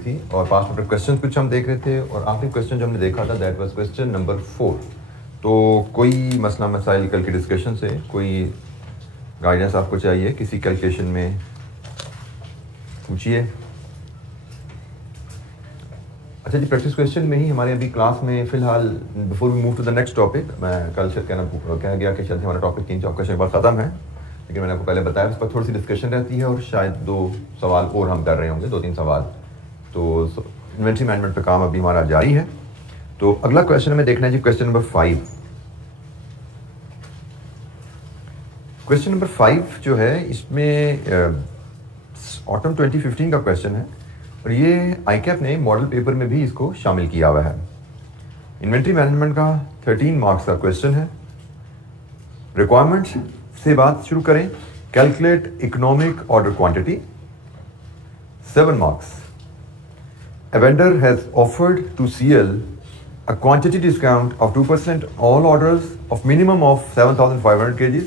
थी और past paper question कुछ हम देख रहे थे और आखिरी क्वेश्चन जो हमने देखा था दैट वाज क्वेश्चन नंबर 4। तो कोई मसला मसाइल कल की डिस्कशन से कोई गाइडेंस आपको चाहिए किसी कैलकुलेशन में पूछिए। अच्छा जी, प्रैक्टिस क्वेश्चन में ही हमारे अभी क्लास में फ़िलहाल before we move to the next topic, मैं कल शायद कह गया कि शायद हमारा टॉपिक 3 क्वेश्चन के बाद ख़त्म है, लेकिन मैंने आपको पहले बताया उस पर थोड़ी सी डिस्कशन रहती है और शायद 2 सवाल और हम कर रहे होंगे, 2-3 सवाल। तो इन्वेंट्री मैनेजमेंट पे काम अभी हमारा जारी है। तो अगला क्वेश्चन हमें देखना है जी, क्वेश्चन नंबर 5। क्वेश्चन नंबर 5 जो है इसमें ऑटम 2015 का क्वेश्चन है और ये आईकैप ने मॉडल पेपर में भी इसको शामिल किया हुआ है। इन्वेंट्री मैनेजमेंट का 13 मार्क्स का क्वेश्चन है। रिक्वायरमेंट्स से बात शुरू करें। Calculate economic order quantity, 7 marks. A vendor has offered to CL a quantity discount of 2% all orders of minimum of 7,500 kgs.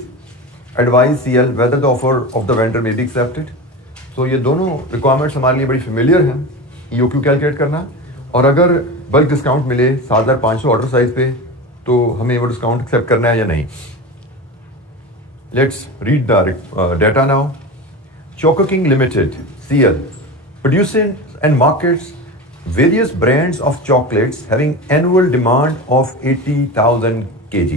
Advise CL whether the offer of the vendor may be accepted. तो ये दोनों requirements हमारे लिए बड़ी familiar हैं, EOQ calculate करना, और अगर बल्क डिस्काउंट मिले 7,500 ऑर्डर साइज पे तो हमें वो डिस्काउंट एक्सेप्ट करना है या नहीं। Let's read the data now. Choco king limited CL produces and markets various brands of chocolates having annual demand of 80,000 kg.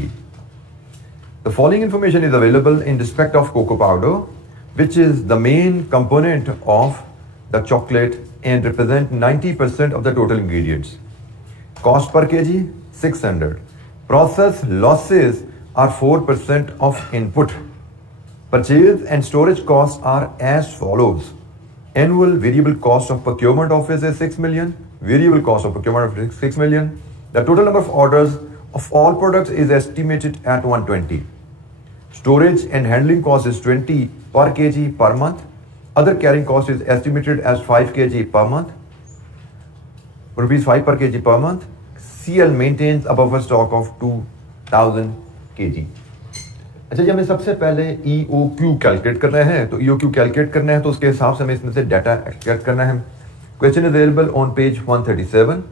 The following information is available in respect of cocoa powder, which is the main component of the chocolate and represent 90% of the total ingredients. Cost per kg 600. Process losses are 4% of input. Purchase and storage costs are as follows. Annual variable cost of procurement office is 6 million. Variable cost of procurement of 6 million. The total number of orders of all products is estimated at 120. Storage and handling cost is 20 per kg per month. Other carrying cost is estimated as 5 kg per month. Rupees 5 per kg per month. CL maintains a buffer stock of 2,000 kg. अच्छा जी, हमें सबसे पहले EOQ calculate करना है। तो EOQ calculate करना है तो उसके हिसाब से हमें इसमें से डाटा एक्सट्रैक्ट करना है। Question is available on page 137।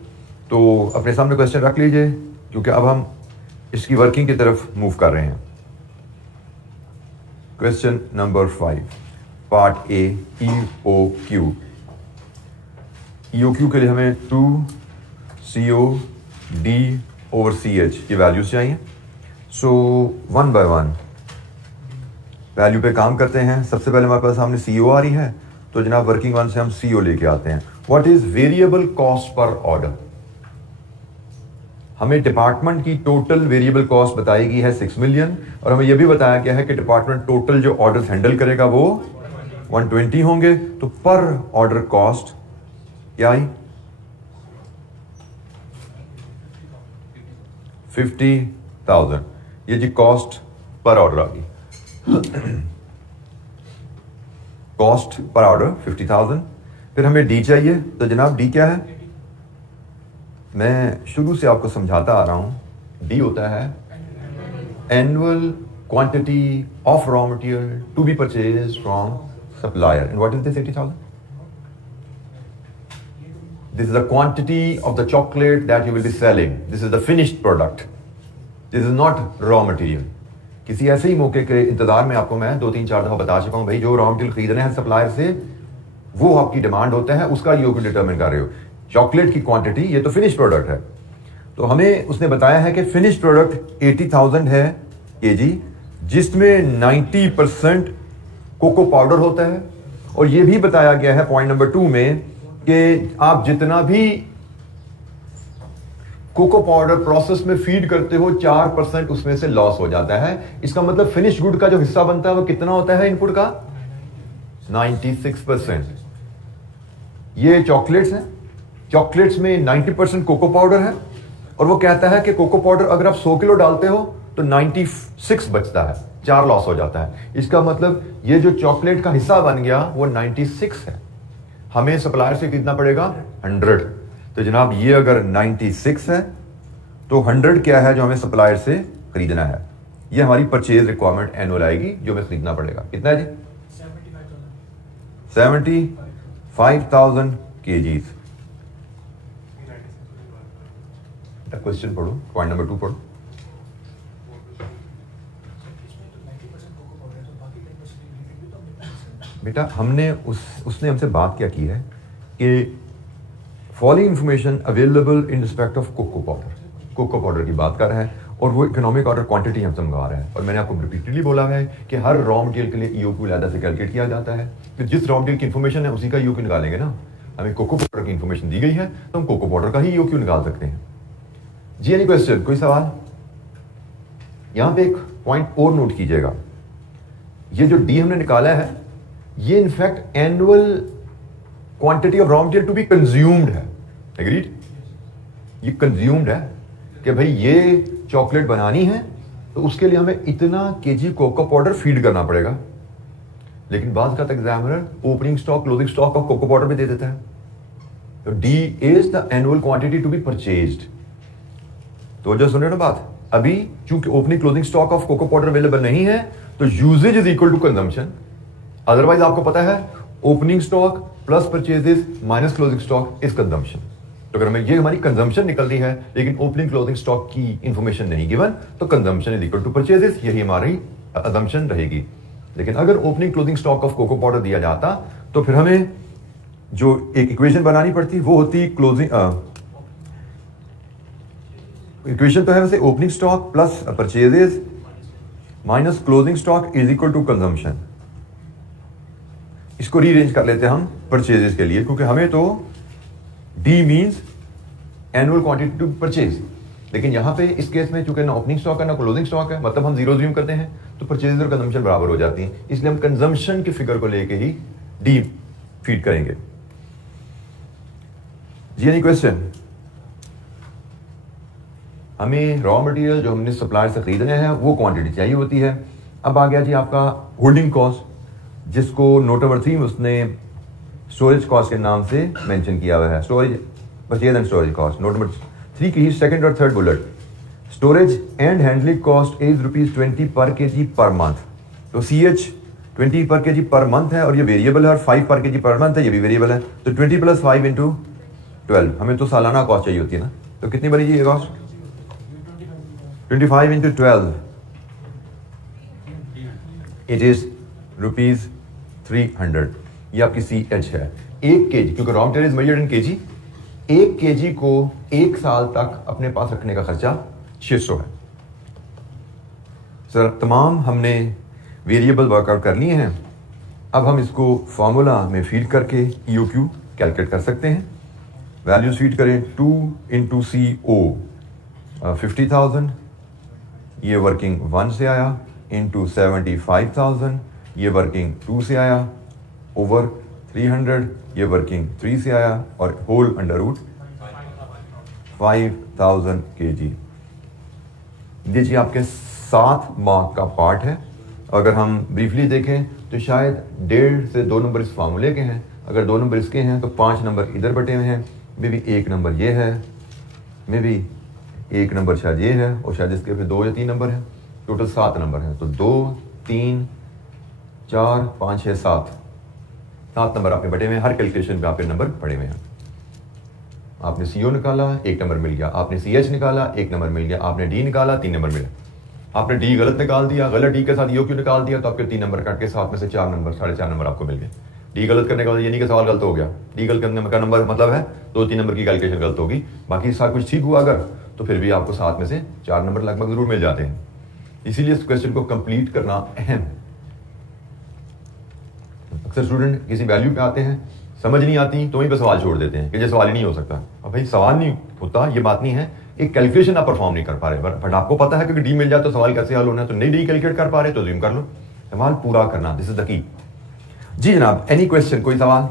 तो अपने सामने क्वेश्चन रख लीजिए क्योंकि अब हम इसकी वर्किंग की तरफ मूव कर रहे हैं। Question number 5 part A EOQ। EOQ के लिए हमें 2COD/CH की वैल्यूज चाहिए। सो 1 बाय 1 वैल्यू पे काम करते हैं। सबसे पहले हमारे पास सामने CO आ रही है तो जनाब वर्किंग वन से हम CO लेके आते हैं। What is variable cost per order? हमें डिपार्टमेंट की टोटल वेरिएबल कॉस्ट बताई गई है 6 मिलियन और हमें यह भी बताया गया है कि डिपार्टमेंट टोटल जो ऑर्डर हैंडल करेगा वो 120 होंगे। तो पर ऑर्डर कॉस्ट क्या आई? 50,000। ये जी कॉस्ट पर ऑर्डर आ गई। Cost per order 50,000। फिर हमें डी चाहिए। तो जनाब डी क्या है? मैं शुरू से आपको समझाता आ रहा हूं। डी होता है annual quantity of raw material to be purchase from supplier. And what is this 80,000? This is the quantity of the chocolate that you will be selling. This is the finished product. This is not raw material. किसी ऐसे ही मौके के इंतजार में आपको मैं 2-3-4 दफा बता चुका हूं भाई, जो रॉ मटेरियल खरीदने हैं सप्लायर से वो आपकी डिमांड होता है, उसका EOQ डिटरमिन कर रहे हो। चॉकलेट की क्वांटिटी ये तो फिनिश प्रोडक्ट है। तो हमें उसने बताया है कि फिनिश प्रोडक्ट 80,000 है kg, जिसमें 90% कोको पाउडर होता है। और ये भी बताया गया है पॉइंट नंबर 2 में कि आप जितना भी कोको पाउडर प्रोसेस में फीड करते हो 4% उसमें से लॉस हो जाता है। इसका मतलब फिनिश गुड का जो हिस्सा बनता है वो कितना होता है इनपुट का? 96%। ये चॉकलेट्स हैं, चॉकलेट्स में 90% कोको पाउडर है और वो कहता है कि कोको पाउडर अगर आप 100 किलो डालते हो तो 96 बचता है, 4 लॉस हो जाता है। इसका मतलब ये जो चॉकलेट का हिस्सा बन गया वो 96 है। हमें सप्लायर से खरीदना पड़ेगा 100। तो जनाब ये अगर 96 है तो 100 क्या है जो हमें सप्लायर से खरीदना है? ये हमारी परचेज रिक्वायरमेंट एनुअल आएगी जो हमें खरीदना पड़ेगा। कितना है जी? 75,000 kgs। क्वेश्चन पढ़ो, पॉइंट नंबर 2 पढ़ो। बेटा हमने उसने हमसे बात क्या की है कि following information available in respect of cocoa powder की बात कर रहा है और वो इकोनॉमिक ऑर्डर क्वांटिटी हमसे मंगा रहा है। और मैंने आपको रिपीटेडली बोला है कि हर रॉ मटेरियल के लिए ईओक्यू अलग से कैलकुलेट किया जाता है, तो जिस रॉ मटेरियल की इन्फॉर्मेशन है उसी का ईओक्यू निकालेंगे ना। हमें कोको पाउडर की इन्फॉर्मेशन दी गई है तो हम कोको पाउडर का ही ईओक्यू निकाल सकते हैं। जी एनी क्वेश्चन, कोई सवाल? यहां पे एक पॉइंट और नोट कीजिएगा, ये जो डी हमने निकाला है ये in fact annual quantity of raw material to be consumed है। एग्रीड? ये कंज्यूम्ड है कि भाई ये चॉकलेट बनानी है तो उसके लिए हमें इतना केजी कोको पाउडर फीड करना पड़ेगा। लेकिन बाद का examiner opening stock closing stock of cocoa powder भी दे देता है। तो D is the annual quantity to be purchased. तो जो सुन रहे हो बात, अभी चूंकि opening closing stock of cocoa powder available नहीं है तो usages is equal to consumption. Otherwise आपको पता है opening stock plus purchases minus closing stock is consumption. तो अगर हमें ये हमारी कंजम्पशन निकल रही है लेकिन ओपनिंग क्लोजिंग स्टॉक की इंफॉर्मेशन नहीं गिवन तो consumption is equal to purchases, यही हमारी अजम्पशन रहेगी। लेकिन अगर opening closing stock of cocoa powder दिया जाता तो फिर हमें जो एक इक्वेशन बनानी पड़ती वो होती क्लोजिंग इक्वेशन तो है वैसे opening stock plus purchases minus closing stock is equal to consumption. इसको रीअरेंज कर लेते हैं हम परचेजेस के लिए, क्योंकि हमें तो D means annual quantity to purchase. लेकिन यहां पे इस केस में चूंकि ना ओपनिंग स्टॉक है ना क्लोजिंग स्टॉक है, मतलब हम जीरो ज्यूम करते हैं तो परचेज और कंजम्पशन बराबर हो जाती है। इसलिए हम कंजम्पशन के फिगर को लेके ही डी फीड करेंगे। जी एनी क्वेश्चन? हमें रॉ मटेरियल जो हमने सप्लायर से खरीदने हैं वो क्वांटिटी चाहिए होती है। अब आ गया जी आपका होल्डिंग कॉस्ट, जिसको नोट नंबर 3 में उसने स्टोरेज कॉस्ट के नाम से मेंशन किया हुआ है। Storage purchase and storage cost, note number 3 की सेकंड और third bullet. Storage and handling cost is ₹20 पर केजी पर मंथ। तो CH 20 पर केजी पर मंथ है और ये वेरिएबल है, और 5 पर केजी पर मंथ है, ये भी वेरिएबल है। तो 20 + 5 × 12, हमें तो सालाना कॉस्ट चाहिए होती है ना। तो कितनी बनेगी ये कॉस्ट? 25 × 12 it is ₹300। ये आपकी CH है। 1 kg, क्योंकि raw material is measured in KG, 1 kg को 1 साल तक अपने पास रखने का खर्चा 600 है। सर तमाम हमने वेरिएबल वर्कआउट कर लिए हैं। अब हम इसको फॉर्मूला में फीड करके EOQ कैलकुलेट कर सकते हैं। वैल्यूज फीड करें 2 × CO 50,000, ये वर्किंग 1 से आया, इंटू 75,000, ये वर्किंग 2 से आया, ओवर 300, ये वर्किंग 3 से आया, और होल अंडर रूट 5,000 kg। देखिए आपके 7 मार्क का पार्ट है। अगर हम ब्रीफली देखें तो शायद 1.5 से 2 नंबर इस फार्मूले के हैं। अगर 2 नंबर इसके हैं तो 5 नंबर इधर बटे हुए हैं। मे भी 1 नंबर ये है, मे भी 1 नंबर शायद ये है, और शायद इसके फिर 2 या 3 नंबर है। टोटल 7 नंबर हैं। तो 2, 3, 4, 5, 6, 7 नंबर आपके बटे हुए हैं। हर कैलकुलेशन पे आपके नंबर पड़े हुए हैं। आपने CO निकाला, 1 नंबर मिल गया। आपने CH निकाला, 1 नंबर मिल गया। आपने D निकाला, 3 नंबर मिला। आपने D गलत निकाल दिया, गलत D के साथ EOQ निकाल दिया, तो आपके 3 नंबर काट के 7 में से 4 नंबर, 4.5 नंबर आपको मिल गए। D गलत करने का मतलब ये नहीं कि सवाल गलत हो गया। D गलत करने का नंबर मतलब है 2-3 नंबर की कैलकुलेशन गलत होगी, बाकी सारा कुछ ठीक हुआ अगर, तो फिर भी आपको 7 में से 4 नंबर लगभग जरूर मिल जाते हैं। इसीलिए इस क्वेश्चन को कंप्लीट करना अहम। अक्सर स्टूडेंट किसी वैल्यू पे आते हैं, समझ नहीं आती तो वहीं पे सवाल छोड़ देते हैं कि ये सवाल ही नहीं हो सकता। अब भाई सवाल नहीं होता, ये बात नहीं है, एक कैलकुलेशन आप परफॉर्म नहीं कर पा रहे, बट आपको पता है कि D मिल जाए तो सवाल कैसे हल होना है। तो नहीं D कैलकुलेट कर पा रहे तो ज्यूम कर लो, सवाल पूरा करना, दिस इज द की। जी जनाब, एनी क्वेश्चन, कोई सवाल?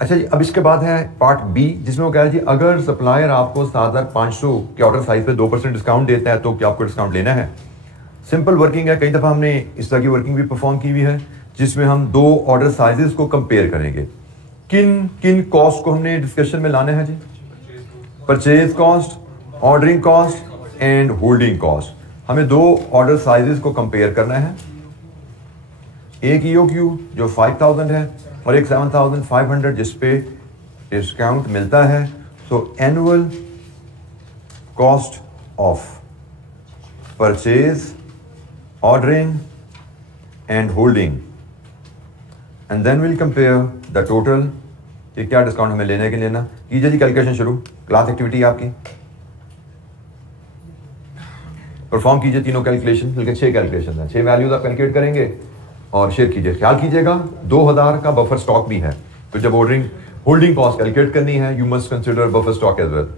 अच्छा जी, अब इसके बाद है पार्ट B, जिसमें वो कह रहा है जी अगर सप्लायर आपको 7,500 के ऑर्डर साइज पे 2% डिस्काउंट देता है तो क्या आपको डिस्काउंट लेना है? सिंपल वर्किंग है। कई दफ़ा हमने इस तरह की वर्किंग भी परफॉर्म की हुई है, जिसमें हम 2 ऑर्डर साइजेस को कंपेयर करेंगे। किन किन कॉस्ट को हमने डिस्कशन में लाना है जी? Purchase cost, ordering cost and holding cost. हमें 2 ऑर्डर साइजेस को कंपेयर करना है। एक EOQ जो 5,000 है और एक 7,500 जिस पे डिस्काउंट मिलता है। So annual cost of purchase, ordering and holding, and then we'll compare the total कि क्या डिस्काउंट हमें लेने के लेना। कीजिए जी कैलकुलेशन शुरू, क्लास एक्टिविटी आपकी, परफॉर्म कीजिए तीनों कैलकुलेशन, बल्कि 6 कैलकुलेशन है, 6 वैल्यूज आप कैलकुलेट करेंगे और शेयर कीजिए। ख्याल कीजिएगा 2000 का बफर स्टॉक भी है, तो जब ऑर्डरिंग होल्डिंग कॉस्ट कैलकुलेट करनी है you must consider buffer stock as well.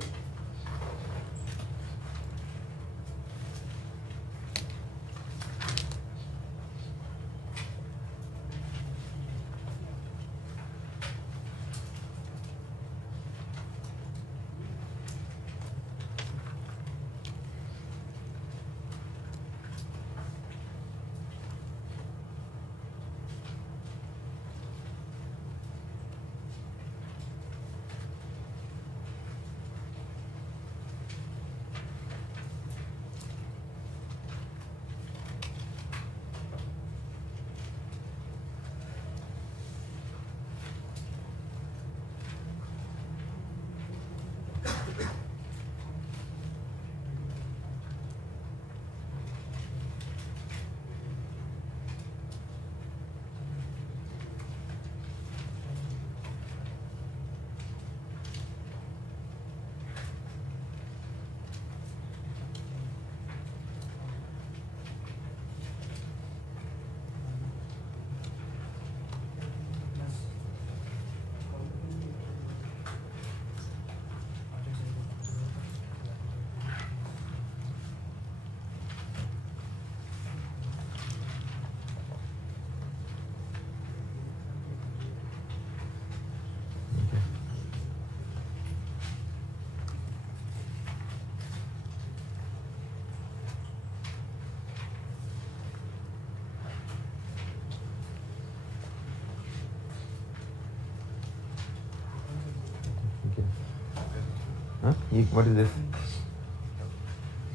ये व्हाट इज दिस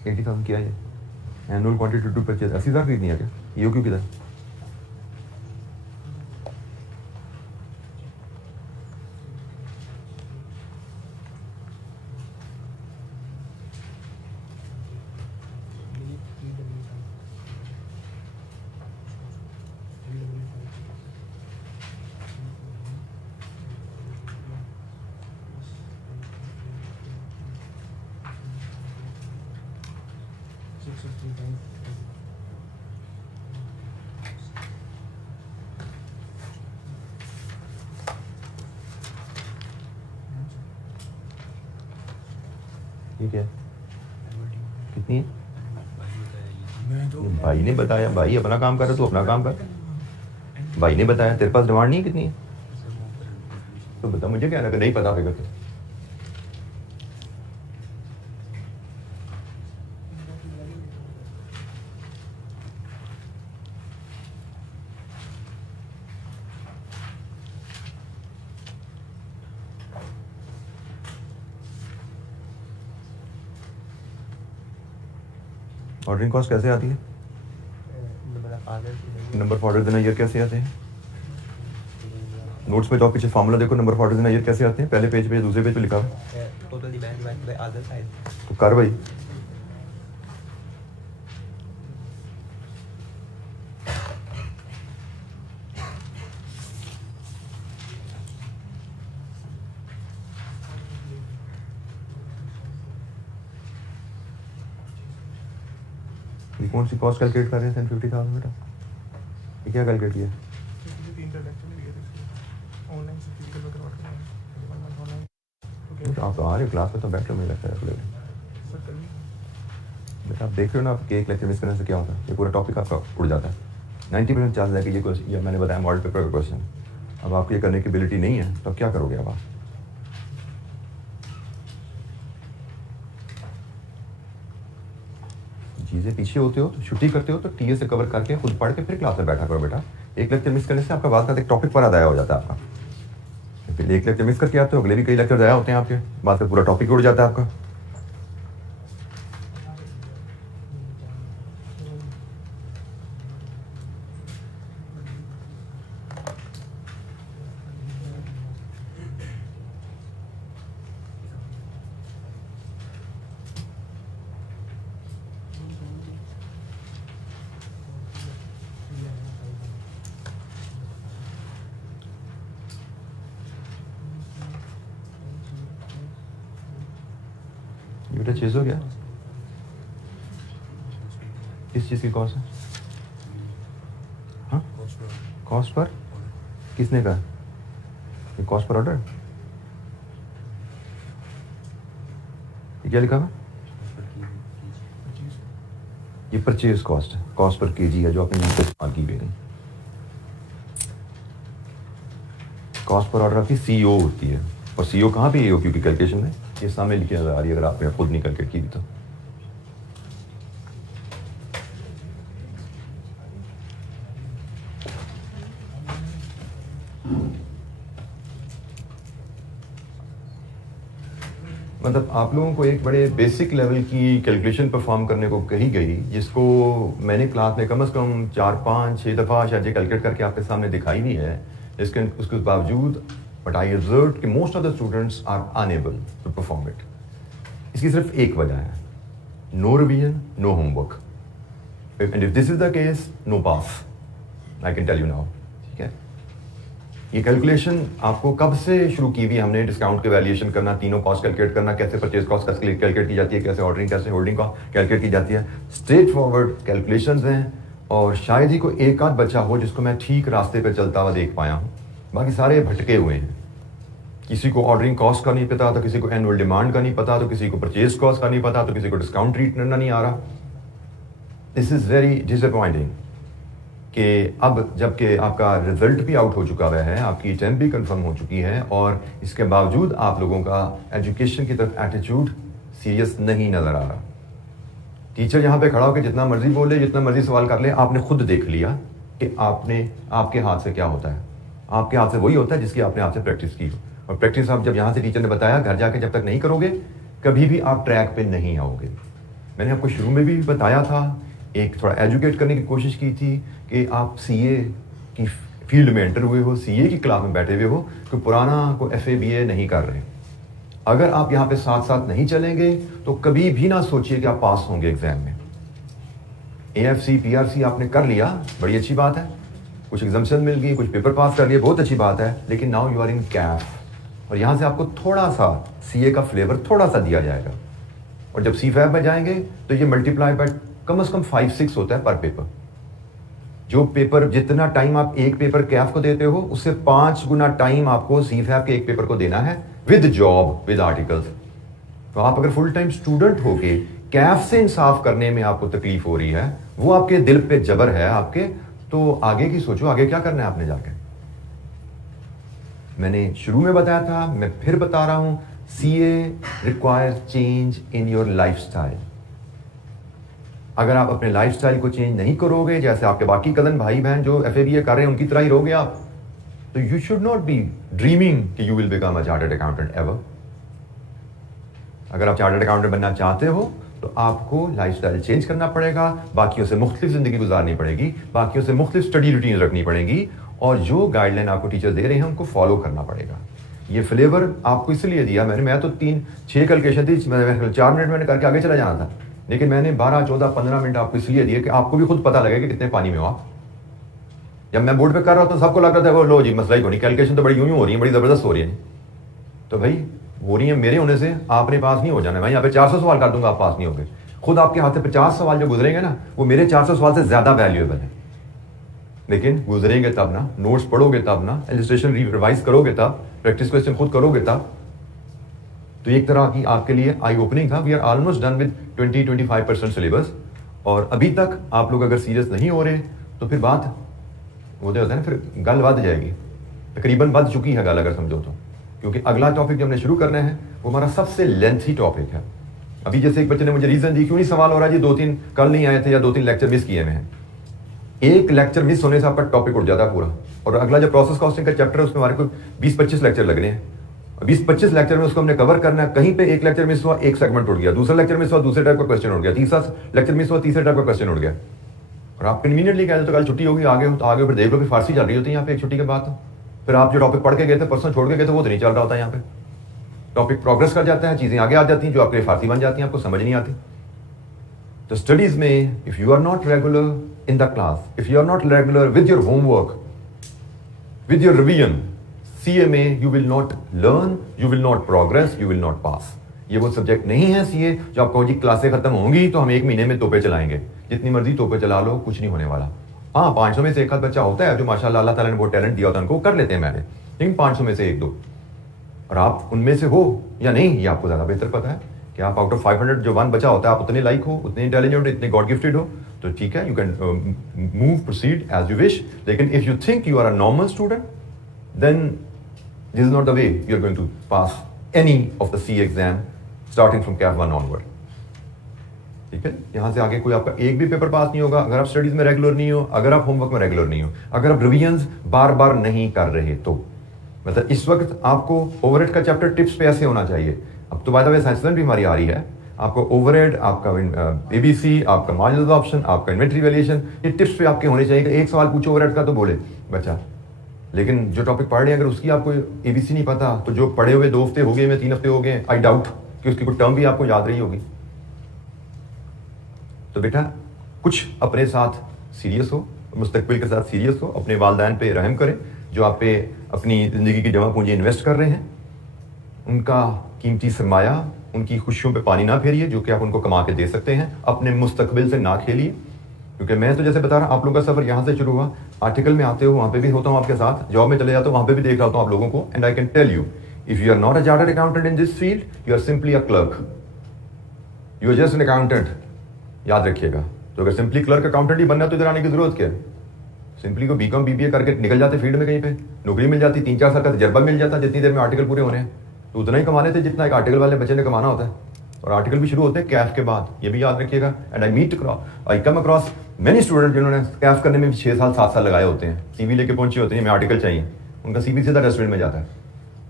80,000 क्या है? एनुअल क्वांटिटी टू परचेज 80,000 खरीदनी है क्या? ये क्यों किधर? ठीक है, कितनी है? भाई ने बताया, भाई अपना काम कर, तू अपना काम कर। भाई ने बताया, तेरे पास डिमांड नहीं है कितनी है? तो बता, मुझे क्या लगा नहीं पता होगा तो। ऑर्डरिंग कॉस्ट कैसे आती है? नंबर ऑफ ऑर्डर देना ईयर कैसे आते हैं? नोट्स में जाओ, पीछे फार्मूला देखो, नंबर ऑफ ऑर्डर देना ईयर कैसे आते हैं? पहले पेज पे दूसरे पेज पे लिखा है तो कर भाई। ये कौन सी कॉस्ट कैलकुलेट कर रहे हैं? 50,000 बेटा, ये क्या कैलकुलेट किया? आप तो आ रहे हो क्लास में, तो बैठ लो, मुझे लगता है बेटा। आप देख रहे हो ना, आप एक लेक्चर मिस करने से क्या होता है? ये पूरा टॉपिक आपका उड़ जाता है। 90% चांस है कि ये क्वेश्चन, ये मैंने बताया मॉडल पेपर का क्वेश्चन, अब आपको ये करने की एबिलिटी नहीं है तो क्या करोगे अब आप? चीज़ें पीछे होते हो तो छुट्टी करते हो तो टीए से कवर करके खुद पढ़ के फिर क्लास में बैठा करो बेटा। एक लेक्चर मिस करने से आपका बाद का एक टॉपिक पर आया हो जाता है आपका। फिर एक लेक्चर मिस करके आते हो, अगले भी कई लेक्चर ज़ाया होते हैं आपके, बाद का पूरा टॉपिक उड़ जाता है आपका। ये बेटा चेज हो गया, किस चीज़ की कॉस्ट है? हाँ, कॉस्ट पर किसने कहा? ये कॉस्ट पर ऑर्डर, ये क्या लिखा हुआ? ये परचेज कॉस्ट है, कॉस्ट पर केजी है जो आपने नीचे इस्तेमाल की हुई। कॉस्ट पर ऑर्डर आपकी सीओ होती है, और सीओ कहाँ पे ईओक्यू की कैलकुलेशन में ये सामने लिखी नजर आ रही है, अगर आपने खुद नहीं कैलकुलेट की तो। मतलब आप लोगों को एक बड़े बेसिक लेवल की कैलकुलेशन परफॉर्म करने को कही गई, जिसको मैंने क्लास में कम से कम 4, 5, 6 दफ़ा शायद ये कैलकुलेट करके आपके सामने दिखाई भी है। इसके उसके बावजूद बट आई ऑब्जर्व कि most of the students are unable to perform it. इसकी सिर्फ एक वजह है, no revision, no homework, and if this is the case, no pass, I can tell you now. ठीक है, ये कैलकुलेशन आपको कब से शुरू की हुई हमने? डिस्काउंट के वैल्यूएशन करना, तीनों कॉस्ट कैलकुलेट करना, कैसे परचेज कॉस्ट कैलकुलेट की जाती है, कैसे ऑर्डरिंग, कैसे होल्डिंग कॉस्ट कैलकुलेट की जाती है। स्ट्रेट फॉरवर्ड कैलकुलेशंस हैं, और शायद ही कोई एक आध बच्चा हो जिसको मैं ठीक रास्ते पर चलता हुआ देख पाया हूँ, बाकी सारे भटके हुए हैं। किसी को ऑर्डरिंग कॉस्ट का नहीं पता, तो किसी को एनुअल डिमांड का नहीं पता, तो किसी को परचेज कॉस्ट का नहीं पता, तो किसी को डिस्काउंट रेट करना नहीं आ रहा। दिस इज़ वेरी डिसअपॉइंटिंग कि अब जबकि आपका रिजल्ट भी आउट हो चुका हुआ है, आपकी अटेम्प्ट भी कंफर्म हो चुकी है, और इसके बावजूद आप लोगों का एजुकेशन की तरफ एटीट्यूड सीरियस नहीं नज़र आ रहा। टीचर यहाँ पे खड़ा होकर जितना मर्जी बोले, जितना मर्जी सवाल कर ले, आपने खुद देख लिया कि आपके हाथ से क्या होता है। आपके हाथ से वही होता है जिसकी आपने आपसे प्रैक्टिस की हो, और प्रैक्टिस आप जब यहाँ से टीचर ने बताया, घर जाके जब तक नहीं करोगे कभी भी आप ट्रैक पे नहीं आओगे। मैंने आपको शुरू में भी बताया था, एक थोड़ा एजुकेट करने की कोशिश की थी कि आप सीए की फील्ड में एंटर हुए हो, सीए की क्लास में बैठे हुए हो, तो पुराना को एफए बीए नहीं कर रहे। अगर आप यहाँ पे साथ साथ नहीं चलेंगे तो कभी भी ना सोचिए कि आप पास होंगे एग्जाम में। एएफसी पीआरसी आपने कर लिया, बड़ी अच्छी बात है, कुछ एग्जाम्शन मिल गई, कुछ पेपर पास कर लिए, बहुत अच्छी बात है, लेकिन now you are in CAF, और यहाँ से आपको थोड़ा सा सीए का फ्लेवर थोड़ा सा दिया जाएगा। और जब सीफैब में जाएंगे तो ये मल्टीप्लाई बाय कम से कम 5-6 होता है पर पेपर। जो पेपर, जितना टाइम आप एक पेपर कैफ को देते हो, उससे 5 गुना टाइम आपको सीफैब के एक पेपर को देना है, विद जॉब, विद आर्टिकल्स। तो आप अगर फुल टाइम स्टूडेंट होके कैफ से इंसाफ करने में आपको तकलीफ हो रही है, वो आपके दिल पे जबर है आपके, तो आगे की सोचो, आगे क्या करना है आपने जाके। मैंने शुरू में बताया था, मैं फिर बता रहा हूं, CA requires change in your lifestyle. अगर आप अपने लाइफस्टाइल को चेंज नहीं करोगे, जैसे आपके बाकी कदन भाई बहन जो एफएबीए कर रहे हैं उनकी तरह ही रहोगे आप, तो you should not be dreaming कि you will become a chartered accountant ever. अगर आप चार्टर्ड अकाउंटेंट बनना चाहते हो तो आपको लाइफस्टाइल चेंज करना पड़ेगा, बाकियों से मुख्तलिफ जिंदगी गुजारनी पड़ेगी, बाकियों से मुख्तलिफ स्टडी रूटीन रखनी पड़ेगी, और जो गाइडलाइन आपको टीचर दे रहे हैं उनको फॉलो करना पड़ेगा। ये फ्लेवर आपको इसलिए दिया मैं तो 3-6 कैलकुलेशन थी, 4 मिनट मैंने करके आगे चला जाना था, लेकिन मैंने 12, 14, 15 मिनट आपको इसलिए दिए कि आपको भी खुद पता लगे कि कितने पानी में हो आप। जब मैं बोर्ड पे कर रहा था सबको लग रहा था वो लो जी मसला ही कोई नहीं, कैलकुलेशन तो बड़ी यूं हो रही है, बड़ी ज़बरदस्त हो रही है। तो भाई हो रही है, मेरे होने से आपने पास नहीं हो जाना। मैं यहाँ पे 400 सवाल कर दूंगा, आप पास नहीं होंगे। खुद आपके हाथ से 50 सवाल जो गुजरेंगे ना, वो मेरे 400 सवाल से ज़्यादा वैल्यूएबल है, लेकिन गुजरेंगे तब ना, नोट्स पढ़ोगे तब ना, इलस्ट्रेशन रिवाइज करोगे तब, प्रैक्टिस क्वेश्चन खुद करोगे तब। तो एक तरह की आपके लिए आई ओपनिंग था। We are almost done with 20-25% syllabus, और अभी तक आप लोग अगर सीरियस नहीं हो रहे तो फिर बात वो जो होता है ना, फिर गल बद जाएगी, तकरीबन बद चुकी है गल अगर समझो तो, क्योंकि अगला टॉपिक जो हमने शुरू करना है वो हमारा सबसे लेंथी टॉपिक है। अभी जैसे एक बच्चे ने मुझे रीजन दी क्यों नहीं सवाल हो रहा जी, 2-3 कल नहीं आए थे या 2-3 लेक्चर मिस किए हुए हैं। एक लेक्चर मिस होने से आपका टॉपिक उठ जाता है पूरा, और अगला जो प्रोसेस कॉस्टिंग का चैप्टर है उसमें हमारे को 20-25 लेक्चर लगने हैं, 20-25 लेक्चर में उसको हमने कवर करना है। कहीं पे एक लेक्चर मिस हुआ, एक सेगमेंट उड़ गया, दूसरा लेक्चर मिस हुआ, दूसरे टाइप का क्वेश्चन उड़ गया, तीसरा लेक्चर मिस हुआ, तीसरे टाइप का क्वेश्चन उड़ गया, और आप कन्वीनियंटली कहते तो कल छुट्टी होगी, आगे हो तो आगे, फिर देख लो फिर फारसी चल रही होती है यहाँ पे एक छुट्टी के बाद, तो फिर आप जो टॉपिक पढ़ के गए थे परसों छोड़ के गए थे वो तो नहीं चल रहा होता यहाँ पे। टॉपिक प्रोग्रेस कर जाता है, चीजें आगे आ जाती हैं जो आपके फारसी बन जाती हैं, आपको समझ नहीं आती। तो स्टडीज में if you are not regular in the class, if you are not regular with your homework, with your revision, CA में you will not learn, you will not progress, you will not pass. ये वो subject नहीं है CA जो आप कहो जी क्लासें खत्म होंगी तो हम 1 महीने में तोपे चलाएंगे। जितनी मर्जी तोपे चला लो, कुछ नहीं होने वाला। हाँ, 500 में से एक आध बच्चा होता है जो माशाल्लाह अल्लाह ताला ने बहुत टैलेंट दिया होता है, उनको कर लेते हैं मैंने, लेकिन 500 में से 1-2, और आप उनमें से हो या नहीं ये आपको ज़्यादा बेहतर पता है कि आप आउट ऑफ 500 जो 1 बचा होता है, आप उतने लाइक हो, उतने इंटेलिजेंट हो, इतने गॉड गिफ्टेड हो, तो ठीक है, you can move proceed as you wish. लेकिन if you think you are a normal student, then this is not the way you are going to pass any of the C exam starting from CAF 1 onward. ठीक है, यहाँ से आगे कोई आपका एक भी पेपर पास नहीं होगा अगर आप स्टडीज में रेगुलर नहीं हो, अगर आप होमवर्क में रेगुलर नहीं हो, अगर आप रिविजन्स बार बार नहीं कर रहे तो। मतलब इस वक्त आपको ओवरहेड का चैप्टर टिप्स पे ऐसे होना चाहिए। अब तो बाय द वे साइंस भी हमारी आ रही है, आपको ओवरहेड, आपका एबीसी, आपका मार्जिनल ऑप्शन, आपका इन्वेंटरी वैल्यूएशन, ये टिप्स पे आपके होने चाहिए। एक सवाल पूछो ओवरहेड का तो बोले बच्चा, लेकिन जो टॉपिक पढ़ रहे हैं अगर उसकी आपको एबीसी नहीं पता, तो जो पढ़े हुए 2 हफ्ते हो गए में 3 हफ्ते हो गए, आई डाउट कि उसकी कोई टर्म भी आपको याद रही होगी। तो बेटा कुछ अपने साथ सीरियस हो, मुस्तकबिल के साथ सीरियस हो, अपने वालिदैन पे रहम करें जो आप पे अपनी ज़िंदगी की जमा पूंजी इन्वेस्ट कर रहे हैं। उनका कीमती सरमाया, उनकी खुशियों पे पानी ना फेरिए जो कि आप उनको कमा के दे सकते हैं। अपने मुस्तकबिल से ना खेलिए, क्योंकि मैं तो जैसे बता रहा आप लोगों का सफ़र यहाँ से शुरू हुआ, आर्टिकल में आते हो वहाँ पे भी होता हूँ आपके साथ, जॉब में चले जाता हूँ वहाँ पे भी देख रहा हूँ आप लोगों को। And I can tell you, if you are not a chartered accountant in this field, you are simply a clerk, you are just an accountant, याद रखिएगा। तो अगर सिंपली क्लर्क अकाउंटेंट ही बनना है तो इधर आने की जरूरत क्या है? सिंपली को बीकॉम बीबीए करके निकल जाते फील्ड में, कहीं पे नौकरी मिल जाती, 3-4 साल का तजर्बा मिल जाता, जितनी देर में आर्टिकल पूरे होने हैं तो उतना ही कमा लेते जितना एक आर्टिकल वाले बच्चे ने कमाना होता है। और आर्टिकल भी शुरू होते हैं कैफ के बाद, ये भी याद रखिएगा। And I come across many student जिन्होंने कैफ करने में 6 साल 7 साल लगाए होते हैं, सीवी लेके पहुंचे होते हैं, मैं आर्टिकल चाहिए, उनका सीवी सीधा रेस्टोरेंट में जाता है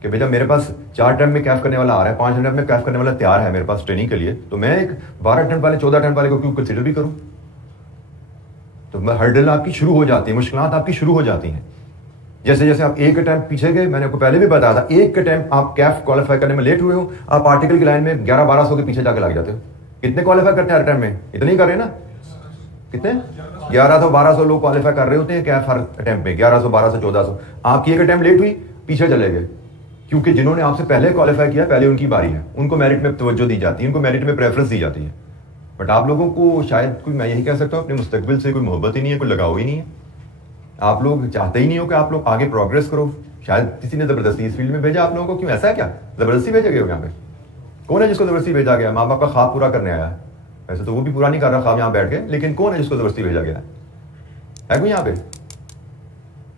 कि बेटा मेरे पास 4 अटेम्प्ट में कैफ करने वाला आ रहा है, 5 अटेम्प्ट में कैफ करने वाला तैयार है मेरे पास ट्रेनिंग के लिए, तो मैं एक 12 अटेम्प्ट वाले 14 अटेम्प्ट वाले को क्यों कंसिडर भी करूं? तो हर्डल आपकी शुरू हो जाती है, मुश्किलात आपकी शुरू हो जाती हैं। जैसे जैसे आप एक अटेम्प्ट पीछे गए, मैंने आपको पहले भी बताया था, एक अटेम्प्ट आप कैफ क्वालिफाई करने में लेट हुए हो, आप आर्टिकल की लाइन में 1100-1200 के पीछे जाके लग जाते हो। कितने क्वालिफाई करते हैं हर अटेम्प्ट में? इतने ही कर रहे हैं ना? कितने? 1100-1200 लोग क्वालिफाई कर रहे होते हैं कैफ हर अटेम्प्ट में, 1100-1200-1400। आपकी एक अटेम्प्ट लेट हुई, पीछे चले गए, क्योंकि जिन्होंने आपसे पहले क्वालिफाई किया पहले उनकी बारी है, उनको मेरिट में तवज्जो दी जाती है, उनको मेरिट में प्रेफरेंस दी जाती है। बट आप लोगों को शायद कोई, मैं यही कह सकता हूँ, अपने मुस्तकबिल से कोई मोहब्बत ही नहीं है, कोई लगाव ही नहीं है, आप लोग चाहते ही नहीं हो कि आप लोग आगे प्रोग्रेस करो। शायद किसी ने जबरदस्ती इस फील्ड में भेजा आप लोगों को, क्यों ऐसा है क्या? जबरदस्ती भेजे गए हो यहाँ पे? कौन है जिसको जबरदस्ती भेजा गया? माँ बाप का ख्वाब पूरा करने आया है, वैसे तो वो भी पूरा नहीं कर रहा ख्वाब यहाँ बैठ के, लेकिन कौन है जिसको जबरदस्ती भेजा गया है कोई यहाँ पे?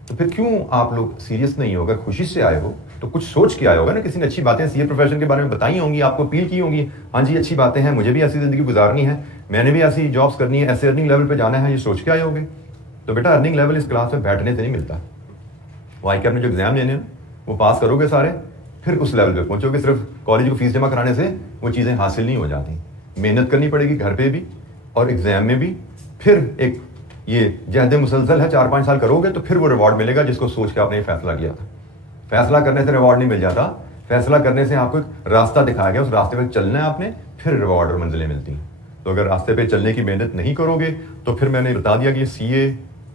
तो फिर क्यों आप लोग सीरियस नहीं हो? अगर खुशी से आए हो तो कुछ सोच के आए होगा ना, किसी ने अच्छी बातें सीए प्रोफेशन के बारे में बताई होंगी, आपको अपील की होंगी, हाँ जी अच्छी बातें हैं, मुझे भी ऐसी जिंदगी गुजारनी है, मैंने भी ऐसी जॉब्स करनी है, ऐसे अर्निंग लेवल पे जाना है, ये सोच के आए होंगे। तो बेटा अर्निंग लेवल इस क्लास में बैठने से नहीं मिलता। वो आई कैप में जो एग्जाम लेने हैं वो पास करोगे सारे, फिर उस लेवल पे पहुंचोगे। सिर्फ कॉलेज को फीस जमा कराने से वो चीज़ें हासिल नहीं हो जाती, मेहनत करनी पड़ेगी घर पे भी और एग्जाम में भी। फिर एक ये जहद मुसलसल है, 4-5 साल करोगे तो फिर वो रिवॉर्ड मिलेगा जिसको सोच के आपने ये फैसला किया था। फैसला करने से रिवॉर्ड नहीं मिल जाता, फैसला करने से आपको एक रास्ता दिखाया गया, उस रास्ते पर चलना है आपने, फिर रिवॉर्ड और मंजिलें मिलती हैं। तो अगर रास्ते पे चलने की मेहनत नहीं करोगे तो फिर मैंने बता दिया कि सीए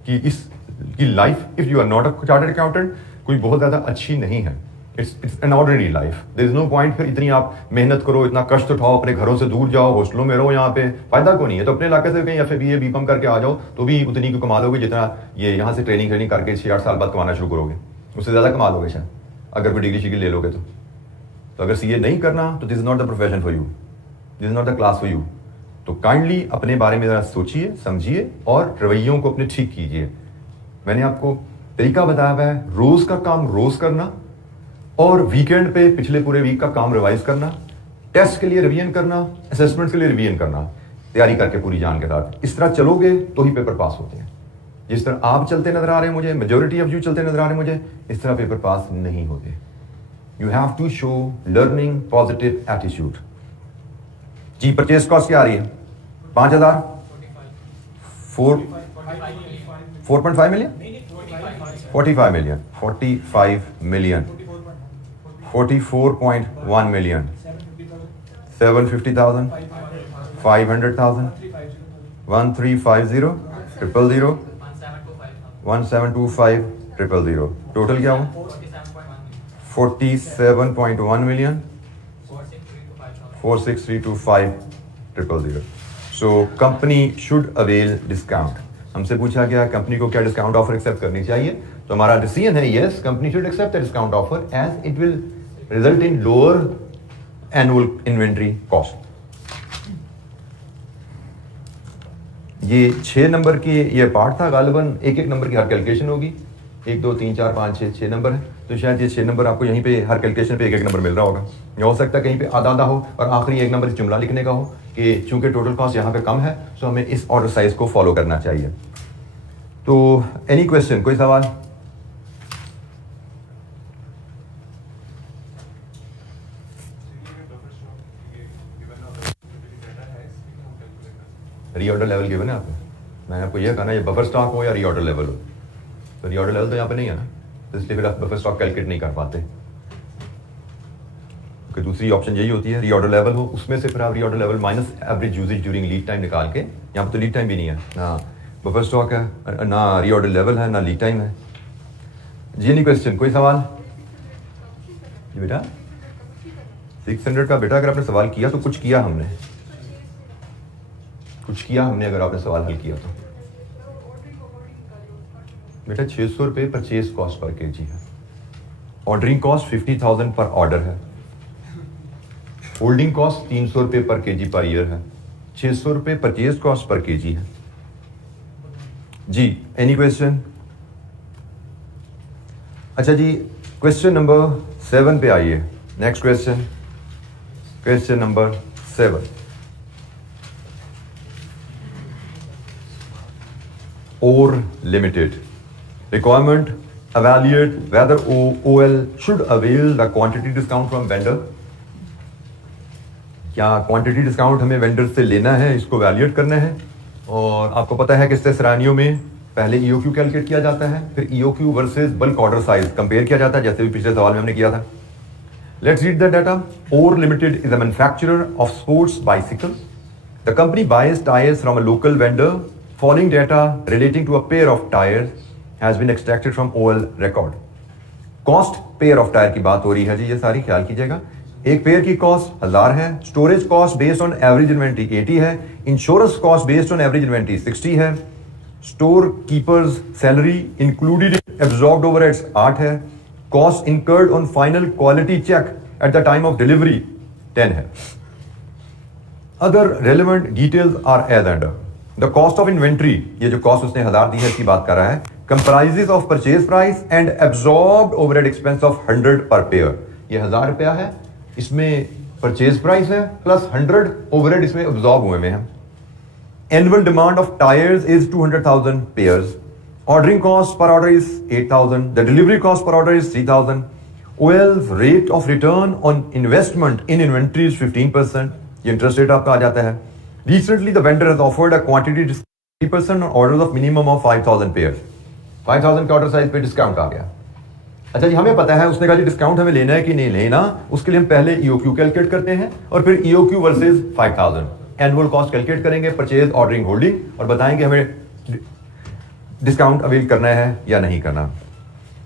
की इसकी life, if you are not a chartered accountant, कोई बहुत ज़्यादा अच्छी नहीं है। It's an ordinary life, there is no point. फिर इतनी आप मेहनत करो, इतना कष्ट उठाओ, अपने घरों से दूर जाओ, हॉस्टलों में रहो, यहाँ पे फायदा को नहीं है। तो अपने इलाके से कहीं FA BCom करके आ जाओ तो भी उतनी को कमा लोगे जितना ये यहाँ से ट्रेनिंग करके 6-8 साल बाद कमाना शुरू करोगे, उससे ज़्यादा कमा लोगे शायद, अगर कोई डिग्री शिग्री ले लोगे तो अगर सीए नहीं करना तो this is not the profession for you, this is not the class for you. तो काइंडली अपने बारे में ज़रा सोचिए, समझिए और रवैयों को अपने ठीक कीजिए। मैंने आपको तरीका बताया हुआ है, रोज़ का काम रोज़ करना और वीकेंड पे पिछले पूरे वीक का काम रिवाइज करना, टेस्ट के लिए रिवीजन करना, असेसमेंट्स के लिए रिवीजन करना, तैयारी करके पूरी जान के साथ। इस तरह चलोगे तो ही पेपर पास होते हैं। जिस तरह आप चलते नजर आ रहे हैं मुझे, मेजोरिटी ऑफ यू चलते नजर आ रहे हैं मुझे, इस तरह पेपर पास नहीं होते। You have to show learning positive attitude. जी परचेज कॉस्ट क्या आ रही है? 5,000 4.5 मिलियन 45 मिलियन 44.1 मिलियन 750,000 500,000 1350 000 1725 000। टोटल क्या हुआ? 47.1 million 46325000. So company should avail discount. हमसे पूछा गया कंपनी को क्या डिस्काउंट ऑफर एक्सेप्ट करनी चाहिए, तो हमारा डिसीजन है yes, company should accept the discount offer as it will result in lower annual inventory cost. ये 6 नंबर की ये पार्ट था. गालिबन एक एक नंबर की हर कैलकुलेशन होगी. 1 2 3 4 5 6 नंबर है, तो शायद ये 6 नंबर आपको यहीं पे हर कैलकुलेशन पे एक एक नंबर मिल रहा होगा. या हो सकता है कहीं पे आधा आधा हो और आखिरी एक नंबर जुमला लिखने का हो कि चूंकि टोटल कॉस्ट यहाँ पे कम है तो हमें इस ऑर्डर साइज को फॉलो करना चाहिए. तो एनी क्वेश्चन, कोई सवाल? रीऑर्डर लेवल गिवन है आपको. मैंने आपको यह कहा ना, ये बफर स्टॉक हो या रीऑर्डर लेवल हो, तो रीऑर्डर लेवल तो यहाँ पे नहीं है ना, तो इसलिए फिर आप बफर स्टॉक कैलकुलेट नहीं कर पाते. कि दूसरी ऑप्शन यही होती है रीऑर्डर लेवल हो, उसमें से फिर आप reorder level minus average usages during lead time निकाल के, यहाँ पर तो लीड टाइम भी नहीं है ना, बफर स्टॉक है ना, रीऑर्डर लेवल है ना, लीड टाइम है. जी नहीं क्वेश्चन, कोई सवाल? जी बेटा 600 का बेटा अगर आपने सवाल किया तो कुछ किया हमने, कुछ किया हमने अगर आपने सवाल हल किया तो. बेटा 600 रुपये परचेज कॉस्ट पर केजी है, ऑर्डरिंग कॉस्ट 50,000 पर ऑर्डर है, होल्डिंग कॉस्ट 300 रुपये पर केजी पर ईयर है, 600 रुपये परचेज कॉस्ट पर केजी है. जी एनी क्वेश्चन? अच्छा जी, क्वेश्चन नंबर 7 पे आइए. Next question, question number 7. OR Limited. Requirement: evaluate whether OL should avail the quantity discount from vendor. क्या क्वांटिटी डिस्काउंट हमें वेंडर से लेना है, इसको वैल्यूएट करना है. और आपको पता है कि इससे श्रेणियों में पहले ईओक्यू कैलकुलेट किया जाता है, फिर EOQ versus bulk order size compare किया जाता है, जैसे भी पिछले सवाल में हमने किया था. Let's read the data. OR Limited is a manufacturer of sports bicycles. The company buys tires from a local vendor. Following data relating to a pair of tires has been extracted from OL record. Cost pair of tyre की बात हो रही है जी, ये सारी ख्याल कीजिएगा. एक पेयर की कॉस्ट 1000 है, storage cost based on average inventory 80 है, insurance cost based on average inventory 60 है, store keepers salary included absorbed overheads 8 है, cost incurred on final quality check at the time of delivery 10 है. Other relevant details are as under. The cost of inventory, ये जो cost उसने 1000 दी है इसकी बात कर रहा है, comprises of purchase price and absorbed overhead expense of 100 पर पेयर. ये 1000 रुपया है, इसमें परचेज प्राइस है प्लस 100 ओवरहेड इसमें एब्जॉर्ब हुए में है. Annual demand of tyres is 200,000 pairs. Ordering cost per order is 8,000. The delivery cost per order is 3,000. OL's rate of return on investment in inventory is 15%. ये interest rate आपका आ जाता है. Recently, the vendor has offered a quantity discount 3% on orders of minimum of 5,000 pairs. 5,000 का order size पे discount आ गया. अच्छा जी, हमें पता है उसने कहा जी डिस्काउंट हमें लेना है कि नहीं लेना, उसके लिए हम पहले EOQ कैलकुलेट करते हैं और फिर EOQ versus 5,000 annual cost calculate करेंगे, परचेज, ऑर्डरिंग, होल्डिंग, और बताएंगे हमें डिस्काउंट अवेल करना है या नहीं करना.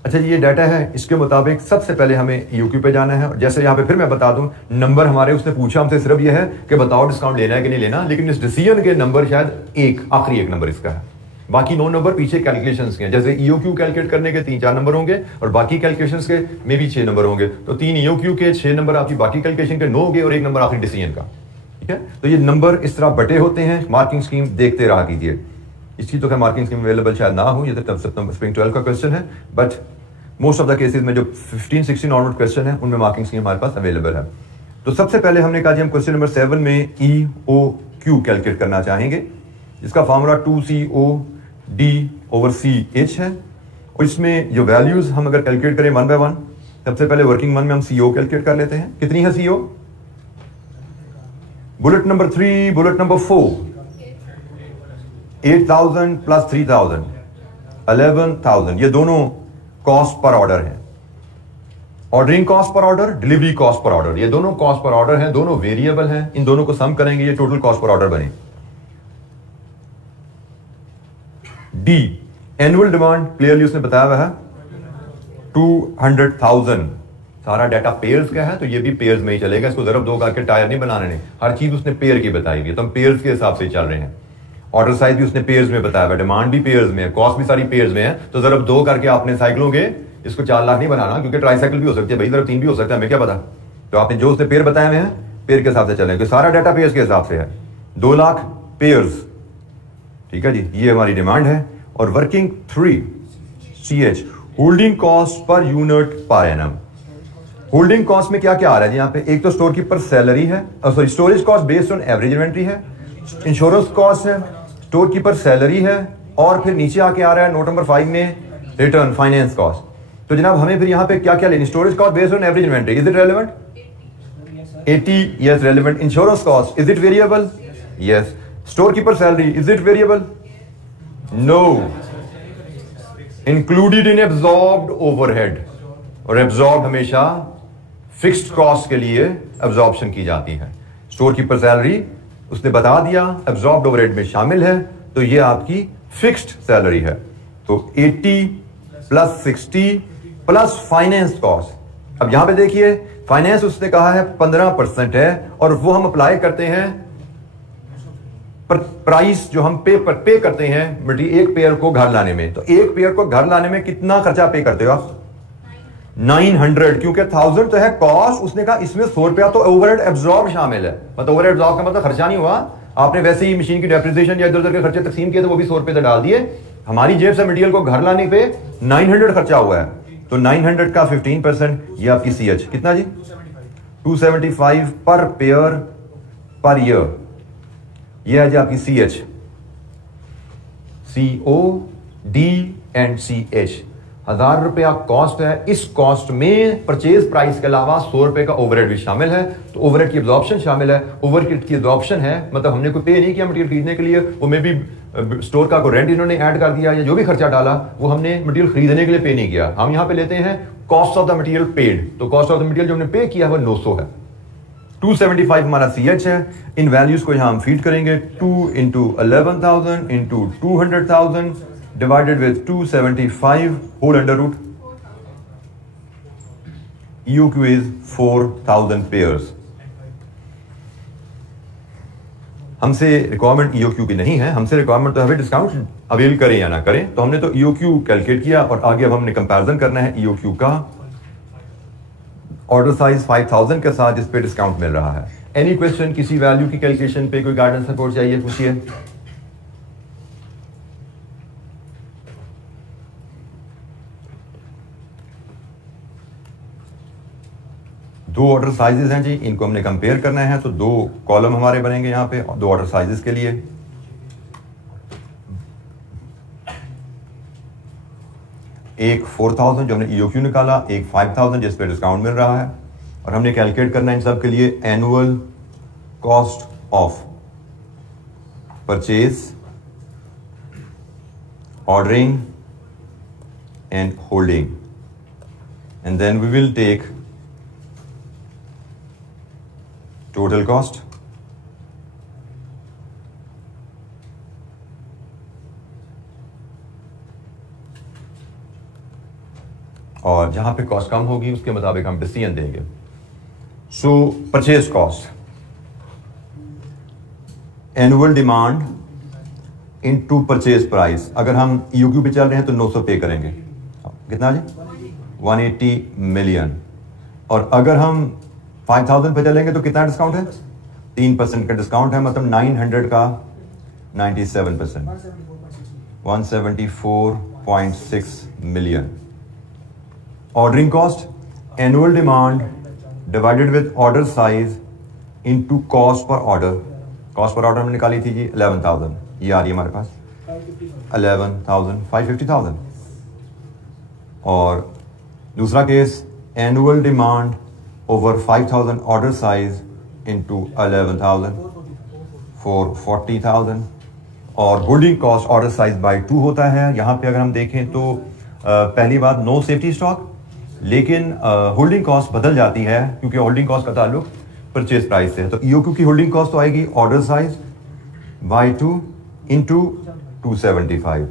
अच्छा जी, ये डाटा है, इसके मुताबिक सबसे पहले हमें EOQ पे जाना है. जैसे यहाँ पे फिर मैं बता दूं, नंबर हमारे उसने पूछा हमसे सिर्फ ये है कि बताओ डिस्काउंट लेना है कि नहीं लेना, लेकिन इस डिसीजन के नंबर शायद आखिरी एक नंबर इसका है, बाकी 9 नंबर पीछे कैलकुलेशंस के हैं. जैसे EOQ कैलकुलेट करने के 3-4 नंबर होंगे और बाकी कैलकुलेशंस के में भी 6 नंबर होंगे, तो 3 EOQ के 6 नंबर आपकी बाकी कैलकुलेशन के 9 होंगे और 1 नंबर आखिरी डिसीजन का. ठीक है, तो ये नंबर इस तरह बटे होते हैं. मार्किंग स्कीम देखते रहा कीजिए. इसकी तो खैर मार्किंग स्कीम अवेलेबल शायद ना हो, ये तो स्प्रिंग 12 का क्वेश्चन है, but most of the cases में जो 15-16 ऑनवर्ड क्वेश्चन है उनमें मार्किंग स्कीम हमारे पास अवेलेबल है. तो सबसे पहले हमने कहा जी हम क्वेश्चन नंबर 7 में EOQ कैलकुलेट करना चाहेंगे, जिसका फॉर्मूला 2COD/CH है. और इसमें जो वैल्यूज हम अगर कैलकुलेट करें 1 by 1, सबसे पहले वर्किंग 1 में हम CO कैलकुलेट कर लेते हैं. कितनी है CO? Bullet number 3, bullet number 4, 8,000 plus 3,000 11,000. ये दोनों कॉस्ट पर ऑर्डर है. Ordering cost per order, delivery cost per order, ये दोनों कॉस्ट पर ऑर्डर हैं, दोनों वेरिएबल हैं. इन दोनों को सम करेंगे, ये टोटल कॉस्ट पर ऑर्डर बने. डी एनुअल डिमांड, क्लियरली उसने बताया हुआ है 200,000. सारा डाटा पेयर्स का है तो ये भी पेयर्स में ही चलेगा, इसको ज़रब 2 करके टायर नहीं बनाने ने, हर चीज़ उसने पेयर की बताई हुई है, तो हम पेयर्स के हिसाब से चल रहे हैं। ऑर्डर साइज भी उसने पेयर्स में बताया हुआ, डिमांड भी पेयर्स में है, कॉस्ट भी सारी पेयर्स में है, तो ज़रब 2 करके आपने साइकिलों के इसको 4 लाख नहीं बनाना, क्योंकि ट्राई साइकिल भी हो सकती है भाई, ज़रब 3 भी हो सकता है, हमें क्या पता। तो आपने जो उसने पेयर बताए हुए हैं पेयर के हिसाब से चलेंगे, सारा डाटा पेयर्स के हिसाब से है, 2 लाख पेयर्स, ठीक है जी, ये हमारी डिमांड है। और working 3 CH holding cost per unit per annum. Holding cost में क्या क्या आ रहा है जी यहाँ पे, एक तो स्टोर कीपर सैलरी है, sorry storage cost based on average inventory है, इंश्योरेंस कॉस्ट है, स्टोर कीपर सैलरी है, और फिर नीचे आके आ रहा है नोट नंबर 5 में रिटर्न फाइनेंस कॉस्ट। तो जनाब हमें फिर यहाँ पे क्या क्या लेनी, storage cost based on average inventory, is it relevant? 80, yes relevant. Insurance cost, is it variable? Yes. Storekeeper salary, is it variable? No. Included in absorbed overhead, और absorbed हमेशा फिक्स्ड कॉस्ट के लिए absorption की जाती है। Storekeeper salary उसने बता दिया absorbed overhead में शामिल है, तो ये आपकी फिक्स्ड सैलरी है। तो 80 प्लस 60 प्लस फाइनेंस कॉस्ट। अब यहां पे देखिए फाइनेंस उसने कहा है 15% है, और वो हम अप्लाई करते हैं प्राइस जो हम पे करते हैं मटेरियल एक पेयर को घर लाने में। तो एक पेयर को घर लाने में कितना खर्चा पे करते हो आप? 900, क्योंकि 1000 तो है कॉस्ट, उसने कहा इसमें 100 रुपया तो ओवरहेड एब्जॉर्ब शामिल है। मतलब ओवरहेड एब्जॉर्ब का मतलब खर्चा नहीं हुआ, आपने वैसे ही मशीन की डेप्रिसिएशन या इधर उधर के खर्चे तकसीम किए तो वो भी 100 रुपए से डाल दिए, हमारी जेब से मटेरियल को घर लाने पे 900 खर्चा हुआ है। तो 900 का 15%, ये आपकी CH कितना जी? 275 पर पेयर पर ईयर, ये है जी आपकी CH, COD एंड CH। 1000 रुपया कॉस्ट है, इस कॉस्ट में परचेज प्राइस के अलावा 100 रुपए का ओवरहेड भी शामिल है, तो ओवरहेड की एब्जॉर्प्शन शामिल है। ओवरहेड की एब्जॉर्प्शन है मतलब हमने कोई पे नहीं किया मटेरियल खरीदने के लिए, वो मे भी स्टोर का कोई रेंट इन्होंने ऐड कर दिया या जो भी खर्चा डाला वो हमने मटेरियल खरीदने के लिए पे नहीं किया। हम यहाँ पे लेते हैं cost of the material paid, तो कॉस्ट ऑफ द मटेरियल जो हमने पे किया वो 900 है। 275 हमारा CH है, इन वैल्यूज को यहाँ हम फीड करेंगे, 2 into 11,000 into 200,000 divided with 275 whole under root, EOQ is 4000 pairs. हमसे रिक्वायरमेंट EOQ की नहीं है, हमसे रिक्वायरमेंट तो है डिस्काउंट अवेल करें या ना करें, तो हमने तो EOQ कैलकुलेट किया और आगे अब हमने कंपैरिजन करना है EOQ का ऑर्डर साइज 5000 के साथ जिस पे डिस्काउंट मिल रहा है। एनी क्वेश्चन, किसी वैल्यू की कैलकुलेशन पे कोई गाइडेंस सपोर्ट चाहिए, पूछिए। दो ऑर्डर साइजेस हैं जी, इनको हमने कंपेयर करना है, तो 2 कॉलम हमारे बनेंगे यहाँ पे 2 ऑर्डर साइजेस के लिए। एक 4000 जो हमने EOQ निकाला, एक 5000 जिस पे डिस्काउंट मिल रहा है, और हमने कैलकुलेट करना है इन सब के लिए annual cost of purchase, ordering and holding, and then we will take total cost, और जहां पे कॉस्ट कम होगी उसके मुताबिक हम डिसीजन देंगे। सो purchase cost, annual demand into purchase price. अगर हम EOQ पे चल रहे हैं तो 900 पे करेंगे, कितना जी? 180 मिलियन। और अगर हम 5000 पे चलेंगे तो कितना डिस्काउंट है? 3% का डिस्काउंट है, मतलब 900 का 97%, 174.6 million. Ordering cost, annual demand divided with order size into cost per order. Cost per order हमने निकाली थी जी 11,000, ये आ रही है हमारे पास 11,000, 550,000। और दूसरा केस, annual demand over 5,000 order size into 11,000, 440,000। और holding cost order size by 2 होता है। यहाँ पे अगर हम देखें तो पहली बात नो सेफ्टी स्टॉक, लेकिन होल्डिंग कॉस्ट बदल जाती है क्योंकि होल्डिंग कॉस्ट का ताल्लुक परचेज प्राइस से है। तो EOQ की होल्डिंग कॉस्ट तो आएगी ऑर्डर साइज बाय 2 इंटू 275,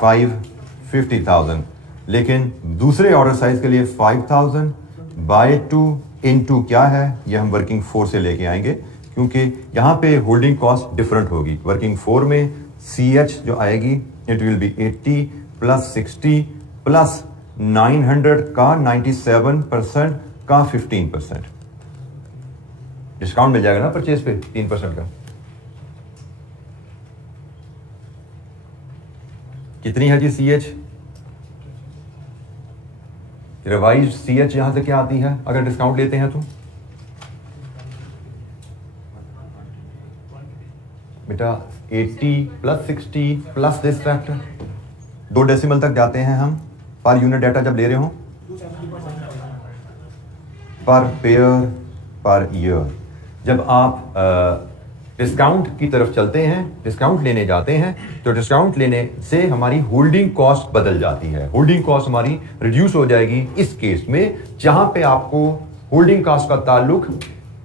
550,000 लेकिन दूसरे ऑर्डर साइज के लिए 5000 बाय 2 इनटू क्या है, ये हम वर्किंग 4 से लेके आएंगे, क्योंकि यहाँ पे होल्डिंग कॉस्ट डिफरेंट होगी। वर्किंग 4 में CH जो आएगी it will be 80 plus 60 plus 900 का 97% का 15%। डिस्काउंट मिल जाएगा ना परचेज पे 3% का। कितनी है जी CH? रिवाइज CH यहां से क्या आती है अगर डिस्काउंट लेते हैं तो? बेटा 80 plus 60 plus this factor, 2 decimal तक जाते हैं हम पर यूनिट डाटा जब ले रहे हो, पर पेयर पर ईयर। जब आप डिस्काउंट की तरफ चलते हैं, डिस्काउंट लेने जाते हैं, तो डिस्काउंट लेने से हमारी होल्डिंग कॉस्ट बदल जाती है। होल्डिंग कॉस्ट हमारी रिड्यूस हो जाएगी इस केस में जहां पे आपको होल्डिंग कॉस्ट का ताल्लुक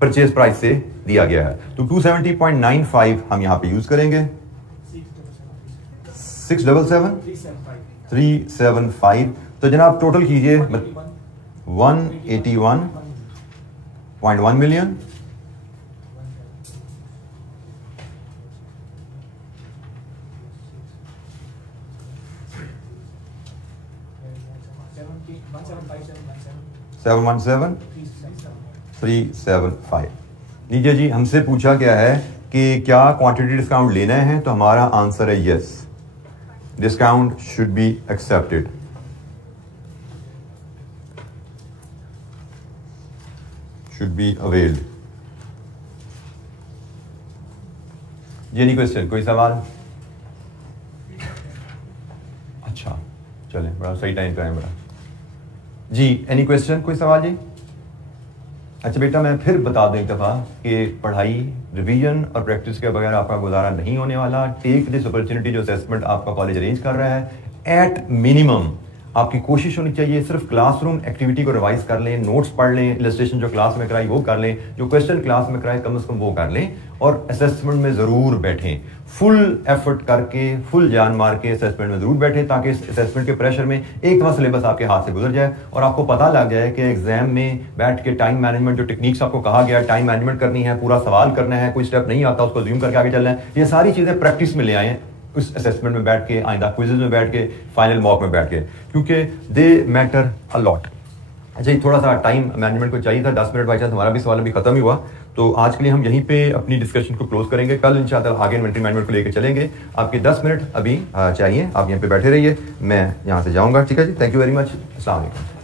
परचेज प्राइस से दिया गया है। तो 270.95 हम यहां पे यूज करेंगे। 375 तो जनाब टोटल कीजिए 181.1 मिलियन। $717,375। लीजिए जी, हमसे पूछा गया है कि क्या क्वांटिटी डिस्काउंट लेना है, तो हमारा आंसर है yes, discount should be accepted. Should be availed. जी एनी क्वेश्चन, कोई सवाल? अच्छा चले, बड़ा सही टाइम पे आए बड़ा जी। एनी क्वेश्चन, कोई सवाल जी? अच्छा बेटा, मैं फिर बता दूं एक दफ़ा कि पढ़ाई, रिवीजन और प्रैक्टिस के बगैर आपका गुजारा नहीं होने वाला। टेक दिस अपॉर्चुनिटी, जो असेसमेंट आपका कॉलेज अरेंज कर रहा है, एट मिनिमम आपकी कोशिश होनी चाहिए सिर्फ क्लासरूम एक्टिविटी को रिवाइज कर लें, नोट्स पढ़ लें, इलस्ट्रेशन जो क्लास में कराई वो कर लें, जो क्वेश्चन क्लास में कराए कम से कम वो कर लें, और असेसमेंट में ज़रूर बैठें। फुल एफर्ट करके, फुल जान मार के असेसमेंट में ज़रूर बैठें, ताकि इस असेसमेंट के प्रेशर में एक दफ़ा सिलेबस आपके हाथ से गुजर जाए और आपको पता लग जाए कि एग्जाम में बैठ के टाइम मैनेजमेंट, जो टेक्निक्स आपको कहा गया, टाइम मैनेजमेंट करनी है, पूरा सवाल करना है, कोई स्टेप नहीं आता उसको ज़ूम करके आगे चलना है, ये सारी चीज़ें प्रैक्टिस में ले आएँ उस असेसमेंट में बैठ के, आइंदा क्विज़ेस में बैठ के, फाइनल मॉक में बैठ के, क्योंकि दे मैटर अ लॉट। अच्छा, थोड़ा सा टाइम मैनेजमेंट को चाहिए था, 10 मिनट बाई चांस हमारा भी सवाल अभी खत्म ही हुआ, तो आज के लिए हम यहीं पे अपनी डिस्कशन को क्लोज करेंगे। कल इंशाअल्लाह आगे इन्वेंटरी मैनेजमेंट को लेकर चलेंगे। आपके 10 मिनट अभी चाहिए, आप यहाँ पे बैठे रहिए, मैं यहाँ से जाऊँगा। ठीक है जी, थैंक यू वेरी मच, अस्सलाम वालेकुम।